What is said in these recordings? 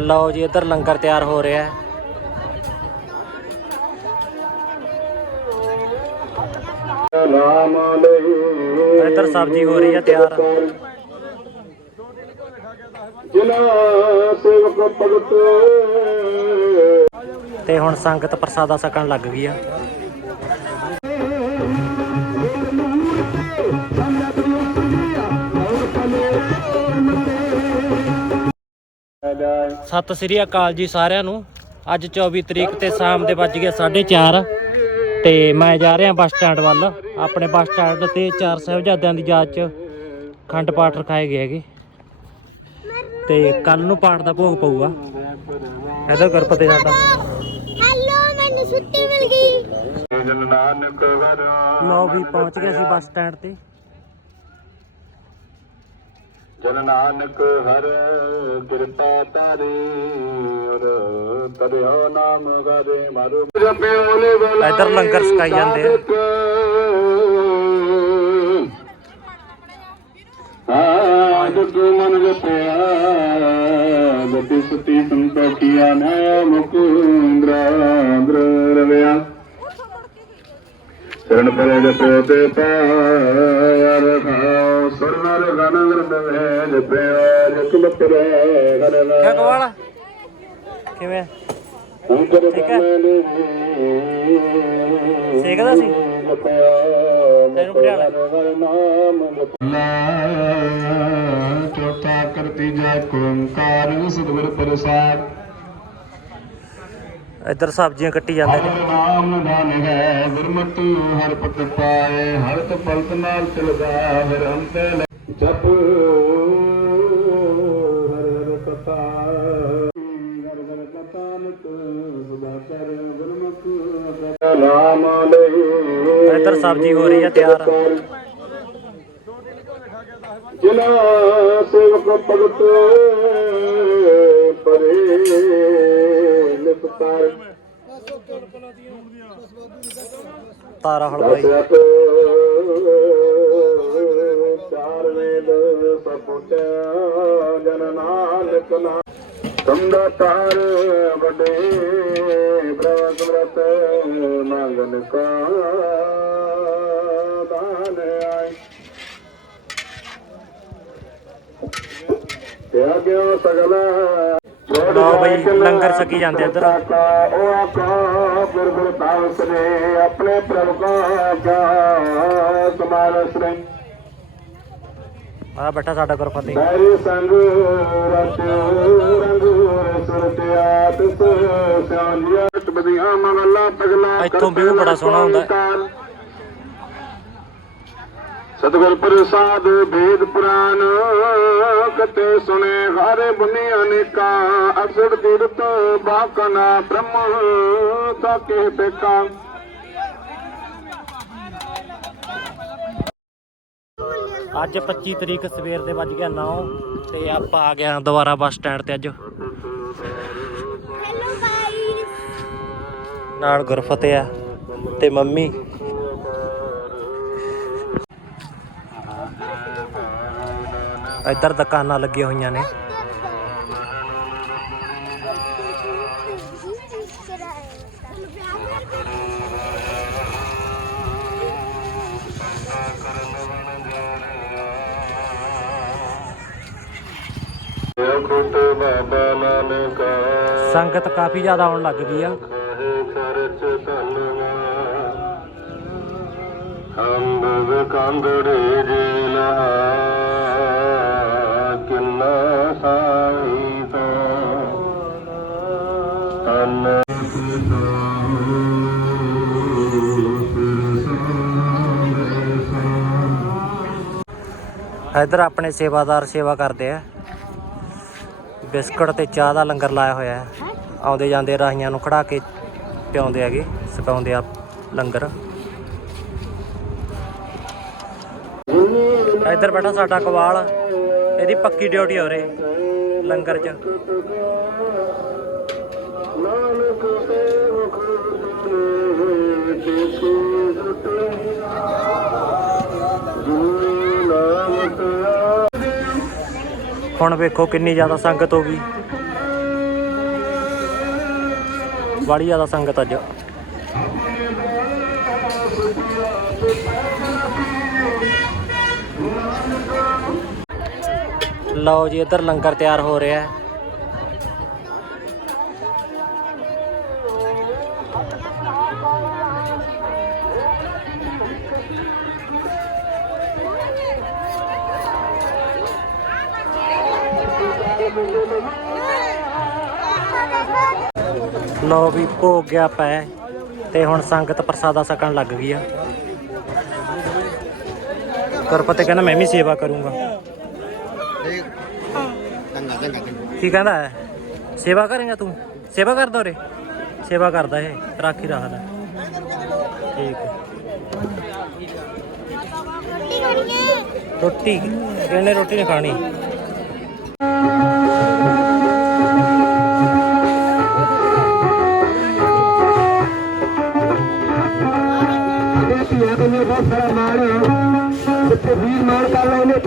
ਲਓ ਜੀ, ਇੱਧਰ ਲੰਗਰ ਤਿਆਰ ਹੋ ਰਿਹਾ ਹੈ। ਇੱਧਰ ਸਬਜ਼ੀ ਹੋ ਰਹੀ ਹੈ ਤਿਆਰ। ਤੇ ਹੁਣ ਸੰਗਤ ਪ੍ਰਸਾਦਾ ਸਕਣ ਲੱਗ ਗਈ ਆ। ਸਤਿ ਸ੍ਰੀ ਅਕਾਲ ਜੀ ਸਾਰਿਆਂ ਨੂੰ। ਅੱਜ 24 ਤਰੀਕ ਤੇ ਸ਼ਾਮ ਦੇ ਵੱਜ ਗਏ 4:30 ਤੇ ਮੈਂ ਜਾ ਰਿਹਾ ਬੱਸ ਸਟੈਂਡ ਵੱਲ। ਆਪਣੇ ਬੱਸ ਸਟੈਂਡ ਤੇ ਚਾਰ ਸਾਹਿਬਜ਼ਾਦਿਆਂ ਦੀ ਯਾਦ 'ਚ ਖੰਡ ਪਾਠ ਰਖਾਏ ਗਏ ਹੈਗੇ। ਤੇ ਕੱਲ ਨੂੰ ਪਾਠ ਦਾ ਭੋਗ ਪਊਗਾ। ਇਹਦਾ ਗੁਰਪਤੇ ਸਾਡਾ ਹੈਲੋ ਮੈਨੂੰ ਛੁੱਟੀ ਮਿਲ ਗਈ। ਜਨ ਨਾਨਕ ਹਰ ਲਓ ਵੀ ਪਹੁੰਚ ਗਏ ਸੀ ਬੱਸ ਸਟੈਂਡ ਤੇ। ਜਨ ਨਾਨਕ ਹਰ ਕਿਰਪਾ ਤਾਰੀ ਔਰ ਤਰਿਓ ਨਾਮ ਗਾਰੇ ਮਾਰੂ। ਇੱਧਰ ਲੰਗਰ ਛਕਾਈ ਜਾਂਦੇ ਆ। ਆਜ ਤੂੰ ਮਨ ਜਪਿਆ ਜਪਿ ਸਤੀ ਸੰਤੋਖਿਆ ਨਾ ਮੁਕੁੰਦਰਾਂਦਰ ਰਵਿਆ। ਸ਼ਰਨ ਪਰੇ ਜਪਿਓ ਤੇ ਪਾਇਆ ਰਖਾਓ ਕਿਆ ਕਵਾਲ ਕਿਵੇਂ? ਸੇਕਦਾ ਸੀ? ਤੈਨੂੰ ਨਾਮ ਕਰਤੀ ਜੈ ਸਤਿਗੁਰ ਪ੍ਰਸਾਦ। ਇੱਧਰ ਸਬਜ਼ੀਆਂ ਕੱਟੀ ਜਾਂਦੇ ਨੇ। ਹਰ ਨਾਮ ਨਿਧਾਨ ਹੈ ਗੁਰਮਤ ਹਰ ਪਤ ਪਾਏ ਹਰ ਤ ਪਲਤ ਨਾਲ ਚਲਦਾ ਫਿਰ ਅੰਤੇ ਜਪ ਹਰ ਹਰ ਕਥਾ। ਹਰ ਹਰ ਕਥਾ ਨਿਤ ਸਦਾ ਕਰ ਗੁਰਮੁਖ ਨਾਮ ਲਈ ਇੱਧਰ ਸਬਜ਼ੀ ਹੋ ਰਹੀ ਹੈ ਤਿਆਰ। ਜਿਨਾ ਸੇਵਕ ਭਗਤ ਪਰੇ ਨਿਪਤਾਰ ਤਾਰਾ ਹਲਵਾਈ। ਦਸਤ ਚਾਰ ਵੇਦ ਸਪੁਟਿਆ ਜਨ ਨਾਨਕ ਨਾ ਸੰਦਾ ਤਾਰ ਵੱਡੇ ਪ੍ਰਵਤ ਰਤ ਮੰਗਨ ਕਾ ਦਾਨ ਆਈ ਤੇ ਆਗਿਓ ਸਗਲ ਲਓ ਬਈ, ਲੰਗਰ ਛਕੀ ਜਾਂਦੇ ਇੱਧਰ। ਉਹ ਆਕਾ ਗੁਰਗੁਰ ਤਾਵਸ ਨੇ ਆਪਣੇ ਪ੍ਰਭ ਕਾ ਕਿਆ ਸਮਾਰਸ ਨੇ ਆ ਬੈਠਾ ਸਾਡਾ ਗੁਰਪਤੀ ਬੈਰੀ ਸੰਗ ਰਤ ਰੰਗ ਸੁਰਤ ਆਤ ਸਿਆਲੀਆ ਬਦੀਆਂ ਮਗਲਾ ਤਗਲਾ ਇੱਥੋਂ view ਬੜਾ ਸੋਹਣਾ ਹੁੰਦਾ। ਸਤਿਗੁਰ ਪ੍ਰਸਾਦ ਵੇਦ ਪੁਰਾਨ ਕਤੇ ਸੁਨੇ ਹਾਰੇ ਬੁਨੀ ਅਨੇਕਾ ਅਕਸਰ ਤੀਰਤ ਬਾਕਨਾ ਬ੍ਰਹਮ ਤਾ ਕੇ ਪੇਕਾ ਅੱਜ 25 ਤਰੀਕ ਸਵੇਰ ਦੇ ਵੱਜ ਗਿਆ 9 ਤੇ ਆਪਾਂ ਆ ਗਏ ਹਾਂ ਦੁਬਾਰਾ ਬੱਸ ਸਟੈਂਡ ਤੇ ਅੱਜ। ਹੈਲੋ ਗਾਈਸ ਨਾਲ ਗੁਰਫਤਿਹ ਆ ਤੇ ਮੰਮੀ। ਇੱਧਰ ਦੁਕਾਨਾਂ ਲੱਗੀਆਂ ਹੋਈਆਂ ਨੇ। ਸੰਗਤ ਕਾਫੀ ਜ਼ਿਆਦਾ ਆਉਣ ਲੱਗ ਗਈ ਆ। ਸਰਚ ਕੰਦੜੇ ਜੇਲਾ ਕਿੰਨਾ ਸਾਈ ਤੋ ਤਨ ਇੱਧਰ ਆਪਣੇ ਸੇਵਾਦਾਰ ਸੇਵਾ ਕਰਦੇ ਆ। ਬਿਸਕਟ ਤੇ ਚਾਹ ਦਾ ਲੰਗਰ ਲਾਇਆ ਹੋਇਆ ਹੈ। ਆਉਂਦੇ ਜਾਂਦੇ ਰਾਹੀਆਂ ਨੂੰ ਖੜਾ ਕੇ ਪਿਆਉਂਦੇ ਹੈਗੇ ਸਕਾਉਂਦੇ ਆ ਲੰਗਰ। ਇੱਧਰ ਬੈਠਾ ਸਾਡਾ ਕਵਾਲ ਇਹਦੀ ਪੱਕੀ ਡਿਊਟੀ ਹੋ ਰਹੀ ਲੰਗਰ 'ਚ। ਹੁਣ ਵੇਖੋ ਕਿੰਨੀ ਜ਼ਿਆਦਾ ਸੰਗਤ ਹੋ ਗਈ। ਬੜੀ ਜ਼ਿਆਦਾ ਸੰਗਤ ਅੱਜ। ਲਓ ਜੀ, ਇੱਧਰ ਲੰਗਰ ਤਿਆਰ ਹੋ ਰਿਹਾ ਹੈ। ਲੋ ਵੀ ਭੋਗ ਗਿਆ ਪੈ ਤੇ ਹੁਣ ਸੰਗਤ ਪ੍ਰਸਾਦਾ ਸਕਣ ਲੱਗ ਗਈ ਆ। ਕਰਪਤੇ ਕਹਿੰਦਾ ਮੈਂ ਵੀ ਸੇਵਾ ਕਰੂੰਗਾ। ਕੀ ਕਹਿੰਦਾ ਹੈ? ਸੇਵਾ ਕਰੇਗਾ ਤੂੰ? ਸੇਵਾ ਕਰਦਾ ਉਰੇ? ਸੇਵਾ ਕਰਦਾ ਇਹ, ਰਾਖੀ ਰੱਖਦਾ। ਠੀਕ ਰੋਟੀ ਰੋਟੀ ਇਹਨੇ ਰੋਟੀ ਨਹੀਂ ਖਾਣੀ?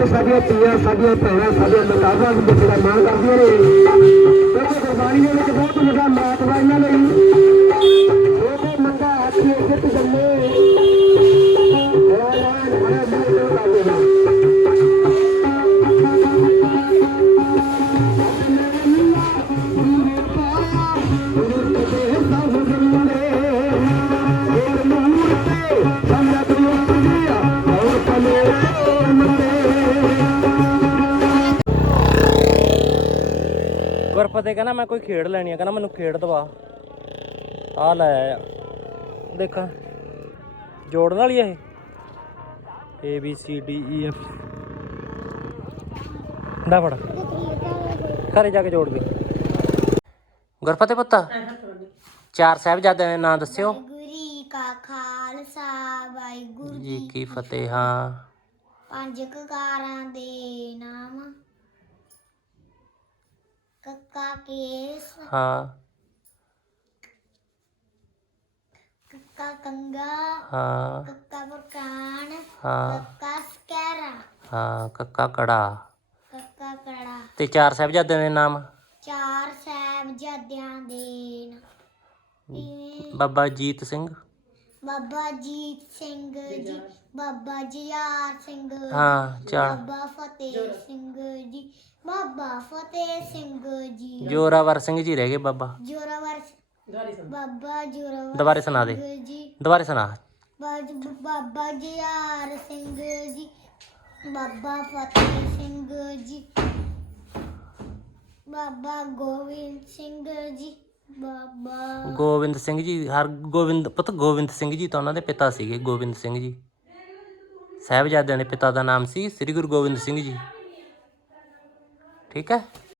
ਕਰ ਸਾਡੀਆਂ ਧੀਆਂ, ਸਾਡੀਆਂ ਭੈਣਾਂ, ਸਾਡੀਆਂ ਮਤਾਬਾਂ ਵੀ ਬੜਾ ਮਾਣ ਕਰਦੀਆਂ ਨੇ। ਕਿਉਂਕਿ ਗੁਰਬਾਣੀ ਦੇ ਵਿੱਚ ਬਹੁਤ ਵੱਡਾ ਮਹੱਤਵ ਹੈ ਇਹਨਾਂ ਲਈ। ਉਹ ਮੰਗਾ ਹੱਥੀ ਇੱਜ਼ਤ ਜੰਮੇ ਗੁਰਫਤਿਹ ਕਹਿੰਦਾ ਮੈਂ ਕੋਈ ਖੇਡ ਲੈਣੀ ਆ ਕਹਿੰਦਾ ਮੈਨੂੰ ਖੇਡ ਦਵਾ। ਆ ਲੈ ਆਇਆ ਦੇਖਾਂ। ਜੋੜਨ ਵਾਲੀ ਇਹ? A B C D E F ਨਾ ਫੜ। ਘਰੇ ਜਾ ਕੇ ਜੋੜ ਦੇ। ਗੁਰਫਤਿਹ ਪੁੱਤ? ਚਾਰ ਸਾਹਿਬਜ਼ਾਦਿਆਂ ਦੇ ਨਾਂ ਦੱਸਿਓ। ਗੁਰੀ ਕਾ ਖਾਲਸਾ ਵਾਹਿਗੁਰੂ ਜੀ ਕੀ ਫਤਿਹ ਹਾਂ। ਪੰਜ ਕਕਾਰਾਂ ਦੇ ਨਾਮ। ਕੱਕਾ ਕੇਸ ਹਾਂ ਕੱਕਾ ਕੰਗਾ ਹਾਂ ਕੱਕਾ ਬਰਕਾਨ ਹਾਂ ਕੱਕਾ ਸਕੈਰਾ ਹਾਂ ਕੱਕਾ ਕੜਾ ਕੱਕਾ ਕੜਾ ਤੇ ਚਾਰ ਸਾਹਿਬਜ਼ਾਦਿਆਂ ਦੇ ਨਾਮ ਚਾਰ ਸਾਹਿਬਜ਼ਾਦਿਆਂ ਦੇ ਨਾਂ। ਇਹ ਬਾਬਾ ਜੀਤ ਸਿੰਘ ਬਾਬਾ ਜੀਤ ਸਿੰਘ ਜੀ ਬਾਬਾ ਜਯਾਰ ਸਿੰਘ ਜੀ, ਹਾਂ ਚਾਰ ਬਾਬਾ ਫਤਿਹ ਸਿੰਘ ਜੀ ਬਾਬਾ ਫਤਿਹ ਸਿੰਘ ਜੀ। ਜੋਰਾਵਰ ਸਿੰਘ ਜੀ ਰਹਿ ਗਏ ਬਾਬਾ। ਜੋਰਾਵਰ ਬਾਬਾ ਜੋਰਾਵਰ ਦੁਬਾਰੇ ਸੁਣਾ ਦੇ। ਸਿੰਘ ਜੀ। ਦੁਬਾਰੇ ਸੁਣਾ। ਬਾਜ- ਬਾਬਾ ਜਯਾਰ ਸਿੰਘ ਜੀ ਬਾਬਾ ਫਤਿਹ ਸਿੰਘ ਜੀ ਬਾਬਾ ਗੋਬਿੰਦ ਸਿੰਘ ਜੀ। ਬਾਬਾ। ਗੋਬਿੰਦ ਸਿੰਘ ਜੀ, ਹਰ ਗੋਬਿੰਦ, ਪੁੱਤ ਗੋਬਿੰਦ ਸਿੰਘ ਜੀ ਤਾਂ ਉਹਨਾਂ ਦੇ ਪਿਤਾ ਸੀਗੇ, ਗੋਬਿੰਦ ਸਿੰਘ ਜੀ। ਸਾਹਿਬਜ਼ਾਦਿਆਂ ਦੇ ਪਿਤਾ ਦਾ ਨਾਮ ਸੀ ਸ੍ਰੀ ਗੁਰੂ ਗੋਬਿੰਦ ਸਿੰਘ ਜੀ। ਠੀਕ ਹੈ?